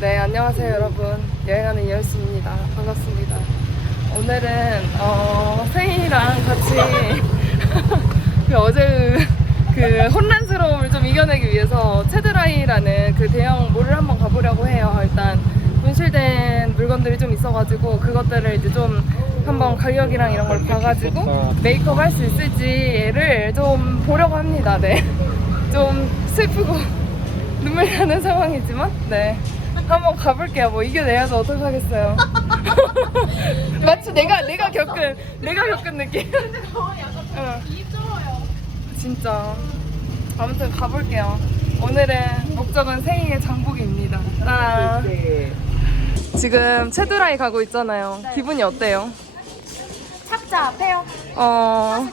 네, 안녕하세요, 여러분. 여행하는 이열씨입니다. 반갑습니다. 오늘은, 어, 세인이랑 같이 그 어제 그 혼란스러움을 좀 이겨내기 위해서 체드라이라는 그 대형 몰을 한번 가보려고 해요. 일단 분실된 물건들이 좀 있어가지고 그것들을 이제 좀 한번 가격이랑 이런 걸 봐가지고 메이크업 할 수 있을지를 좀 보려고 합니다. 네. 좀 슬프고 눈물 나는 상황이지만 네 한번 가볼게요 뭐 이겨내야죠. 어떡하겠어요? 마치 내가 내가 겪은 내가 겪은 느낌. 응. 진짜. 아무튼 가볼게요. 오늘은 목적은 생일의 장보기입니다. 아. 지금 체드라이 가고 있잖아요. 기분이 어때요? 착잡해요. 어...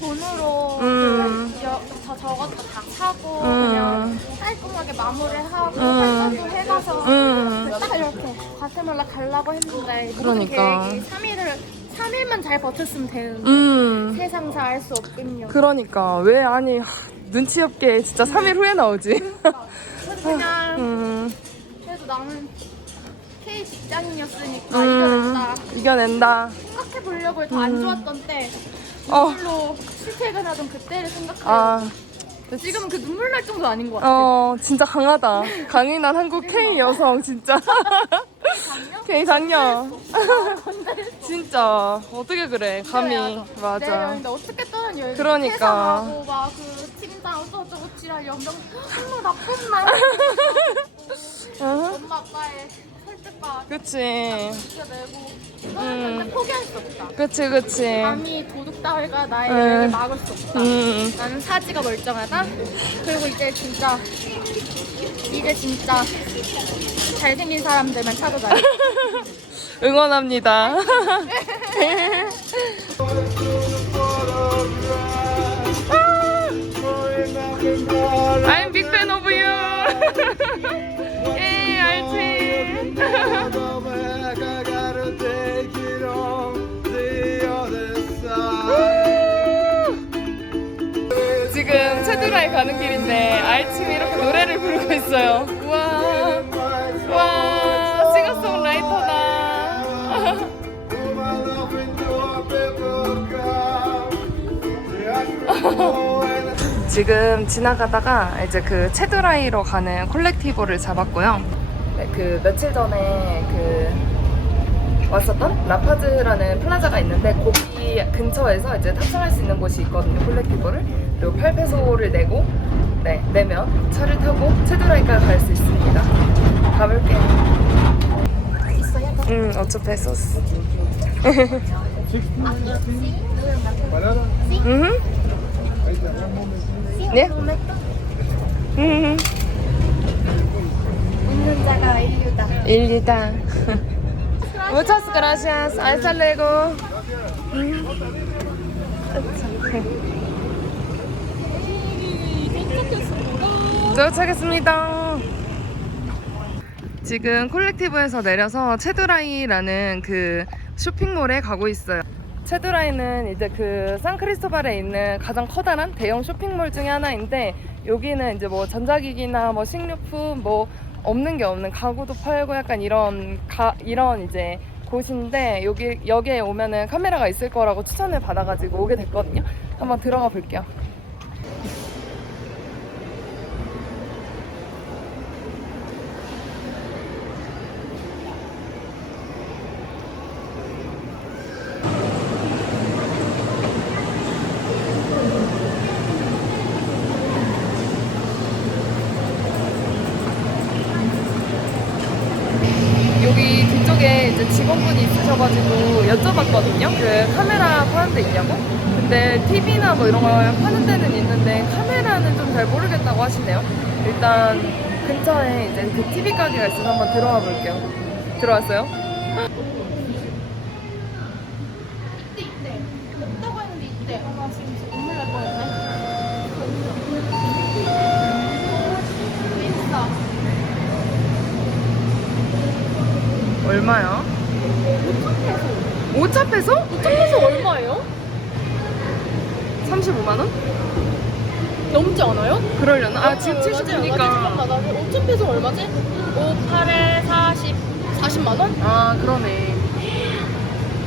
돈으로 음. 그 여- 저 저것도 다 사고 음. 그냥 깔끔하게 마무리하고 음. 설정도 해놔서 음. 딱 이렇게 과테말라 가려고 했는데 그러니까. 모든 계획이 3일을 3일만 잘 버텼으면 되는데 음... 세상사 알 수 없군요. 그러니까 왜 아니 하, 눈치 없게 진짜 3일 후에 나오지 그래서 그냥 음... 그래도 나는 K 직장인이었으니까 음... 이겨냈다. 이겨낸다 생각해 보려고 더안 음. 좋았던 때 어. 눈물로 실퇴근하던 그때를 생각해요. 아... 지금은 그 눈물 날 정도 아닌 것 같아. 어 진짜 강하다 강인한 한국 K 여성 진짜 K 장녀 진짜 어떻게 그래 감히 네, 맞아 근데 어떻게 떠난 여행 그러니까. 퇴사하고 막그 팀장 어쩌고저쩌고 지랄 연병 정말 나쁜 말 응? 엄마 아빠의 설득과 그치. 내고 음. 포기할 수 없다. 그치 그치. 감히 도둑 따위가 나의 음. 여행을 막을 수 없다. 음. 나는 사지가 멀쩡하다. 그리고 이제 진짜 이제 진짜 잘생긴 사람들만 찾아다녀. 응원합니다. I'm big fan of you 지금 체드라에 가는 길인데 알침이 이렇게 노래를 부르고 있어요. 와, 와, 싱어송라이터다. 지금 지나가다가 이제 그 체드라이로 가는 콜렉티브를 잡았고요. 네, 그 며칠 전에 그 왔었던 라파즈라는 플라자가 있는데 거기 근처에서 이제 탑승할 수 있는 곳이 있거든요 콜렉티브를. 그리고 8페소를 내고 네 내면 차를 타고 체드라이까지 갈 수 있습니다. 가볼게요. 응 8페소스. 응 네? 응 운전자가 인류다. 일리다 Muchas gracias. Hasta luego. 도착했습니다. 지금 콜렉티브에서 내려서 체드라이라는 그 쇼핑몰에 가고 있어요. 체드라이는 이제 그 산크리스토발에 있는 가장 커다란 대형 쇼핑몰 중에 하나인데 여기는 이제 뭐 전자기기나 뭐 식료품 뭐 없는 게 없는 가구도 팔고 약간 이런 가 이런 이제 곳인데 여기 여기에 오면은 카메라가 있을 거라고 추천을 받아가지고 오게 됐거든요. 한번 들어가 볼게요. 여기 뒤쪽에 이제 직원분이 있으셔가지고 여쭤봤거든요. 그 카메라 파는 데 있냐고? 근데 TV나 뭐 이런 걸 파는 데는 있는데 카메라는 좀 잘 모르겠다고 하시네요. 일단 근처에 이제 그 TV 가게가 있어서 한번 들어가 볼게요. 들어왔어요? 얼마야? 5차 페소? 5천에서 얼마예요? 35만 원? 넘지 않아요? 그러려나? 아 지금 맞아요. 70이니까 맞아, 5천 페소 얼마지? 5, 8에 40, 40만 원? 아 그러네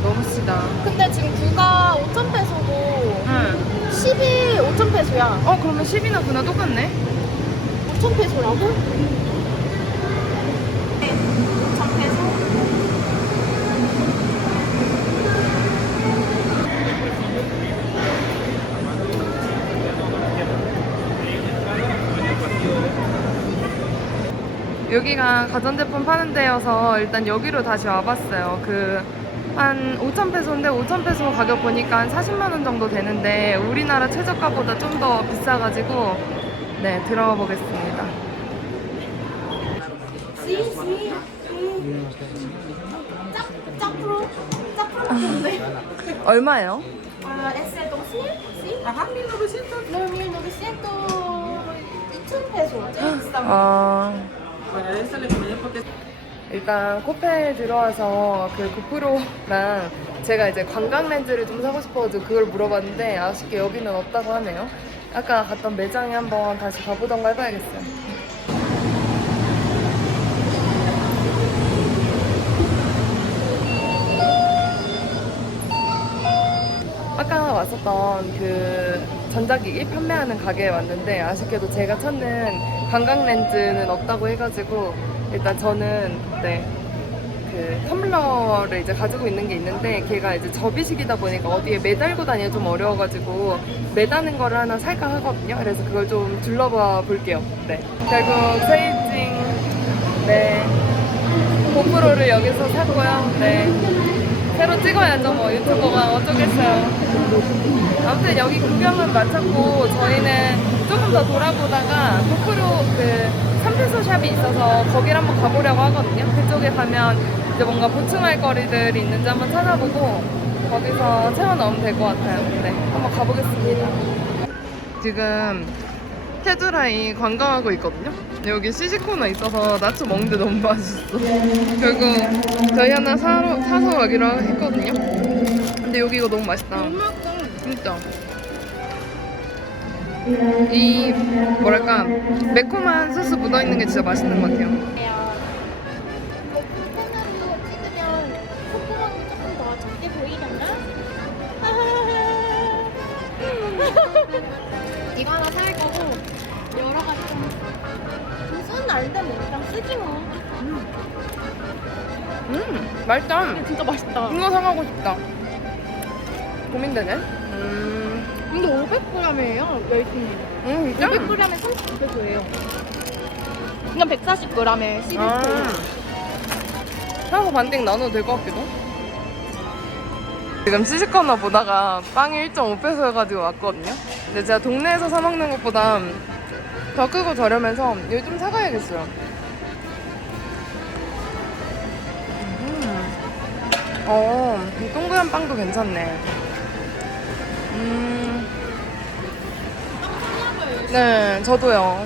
너무 쓰다 근데 지금 구가 5천 페소고 응. 10이 5천 페소야. 어 그러면 10이나 구나 똑같네 5천 페소라고? 5천 페소? 여기가 가전제품 파는 데여서 일단 여기로 다시 와봤어요. 그, 한 5,000페소인데 5,000페소 가격 보니까 한 40만원 정도 되는데 우리나라 최저가보다 좀 더 비싸가지고 네, 들어가 보겠습니다. 같은데? 얼마예요? Ah, ese 200, ¿sí? Ajá, 1900. No, 1900. 2,000 pesos. 일단 코페에 들어와서 그 고프로랑 제가 이제 관광 렌즈를 좀 사고 싶어가지고 그걸 물어봤는데 아쉽게 여기는 없다고 하네요. 아까 갔던 매장에 한번 다시 가보던가 해봐야겠어요. 아까 왔었던 그 전자기기 판매하는 가게에 왔는데 아쉽게도 제가 찾는 관광 렌즈는 없다고 해가지고 일단 저는 네. 그 텀블러를 이제 가지고 있는 게 있는데 걔가 이제 접이식이다 보니까 어디에 매달고 다니기 좀 어려워가지고 매다는 거를 하나 살까 하거든요. 그래서 그걸 좀 둘러봐 볼게요. 네. 결국 세이징 네 고프로를 여기서 샀고요. 네. 새로 찍어야죠. 뭐 유튜버가 어쩌겠어요. 아무튼 여기 구경은 마쳤고 저희는 조금 더 돌아보다가 고프로 그 3페소 샵이 있어서 거기를 한번 가보려고 하거든요. 그쪽에 가면 이제 뭔가 보충할 거리들이 있는지 한번 찾아보고 거기서 채워 넣으면 될 것 같아요. 네, 한번 가보겠습니다. 지금 테드라이 관광하고 있거든요. 여기 시시코너 있어서 나초 먹는데 너무 맛있어. 결국 저희 하나 사러, 사서 가기로 했거든요. 근데 여기 이거 너무 맛있다. 진짜. 이 뭐랄까 매콤한 소스 묻어 있는 게 진짜 맛있는 것 같아요. 이거 하나 살 날인데 뭐 일단 쓰지 뭐. 음 맛있다. 진짜 맛있다. 이거 사가고 싶다. 고민되네. 음, 근데 500g이에요 웨이팅이. 음 진짜. 500g에 39페소예요. 그냥 140g에 11페소. 아, 사서 반띵 나눠도 될 것 같기도. 지금 시식코너 보다가 빵이 1.5페소여가지고 왔거든요. 근데 제가 동네에서 사 먹는 것보다 더 크고 저렴해서 좀 사가야겠어요. 음. 어, 이 동그란 빵도 괜찮네. 음. 네, 저도요.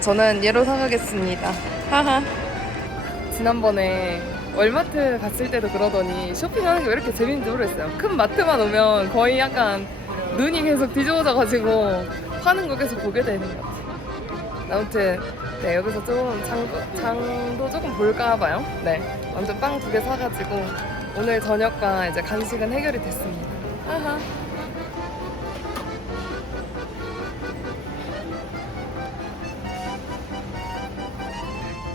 저는 얘로 사가겠습니다. 하하. 지난번에 월마트 갔을 때도 그러더니 쇼핑하는 게 왜 이렇게 재밌는지 모르겠어요. 큰 마트만 오면 거의 약간 눈이 계속 뒤집어져가지고 파는 거 계속 보게 되는 것 같아요. 아무튼 네, 여기서 좀 장, 장도 조금 볼까 봐요. 네, 완전 빵 두 개 사가지고 오늘 저녁과 이제 간식은 해결이 됐습니다. 하하.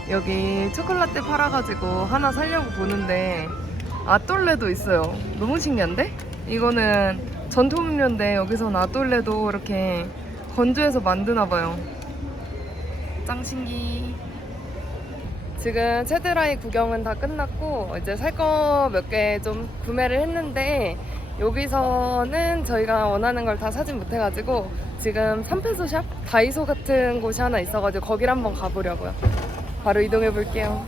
여기 초콜라떼 팔아가지고 하나 살려고 보는데 아똘레도 있어요. 너무 신기한데? 이거는 전통 음료인데 여기서는 아똘레도 이렇게 건조해서 만드나 봐요. 짱 신기. 지금 체드라이 구경은 다 끝났고 이제 살 거 몇 개 좀 구매를 했는데 여기서는 저희가 원하는 걸 다 사진 못해가지고 지금 3페소 샵 다이소 같은 곳이 하나 있어가지고 거기를 한번 가보려고요. 바로 이동해 볼게요.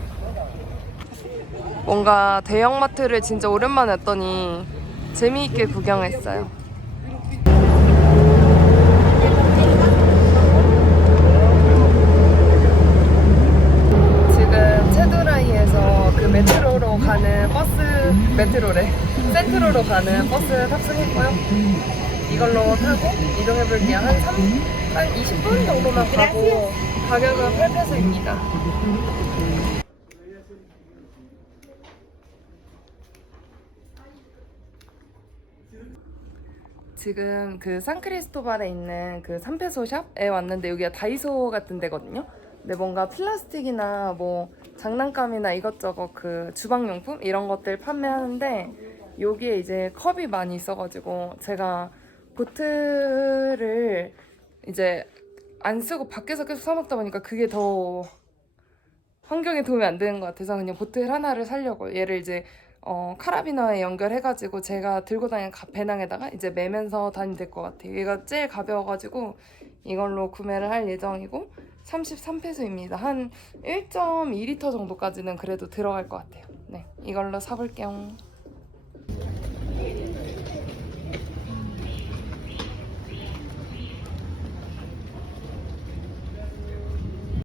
뭔가 대형마트를 진짜 오랜만에 왔더니 재미있게 구경했어요. 지금 체두라이에서 그 메트로로 가는 버스 메트로래 센트로로 가는 버스 탑승했고요. 이걸로 타고 이동해 볼게요. 한 3, 한 20분 정도만 가고 가격은 8페소입니다. 지금 그 산크리스토발에 있는 그 삼페소 샵에 왔는데 여기가 다이소 같은 데거든요. 근데 뭔가 플라스틱이나 뭐 장난감이나 이것저것 그 주방용품 이런 것들 판매하는데 여기에 이제 컵이 많이 있어가지고 제가 보트를 이제 안 쓰고 밖에서 계속 사 먹다 보니까 그게 더 환경에 도움이 안 되는 것 같아서 그냥 보틀 하나를 사려고 얘를 이제 어, 카라비너에 연결해가지고 제가 들고 다니는 가- 배낭에다가 이제 매면서 다니면 될 것 같아요. 얘가 제일 가벼워가지고 이걸로 구매를 할 예정이고 33페소입니다. 한 1.2리터 정도까지는 그래도 들어갈 것 같아요. 네, 이걸로 사볼게요.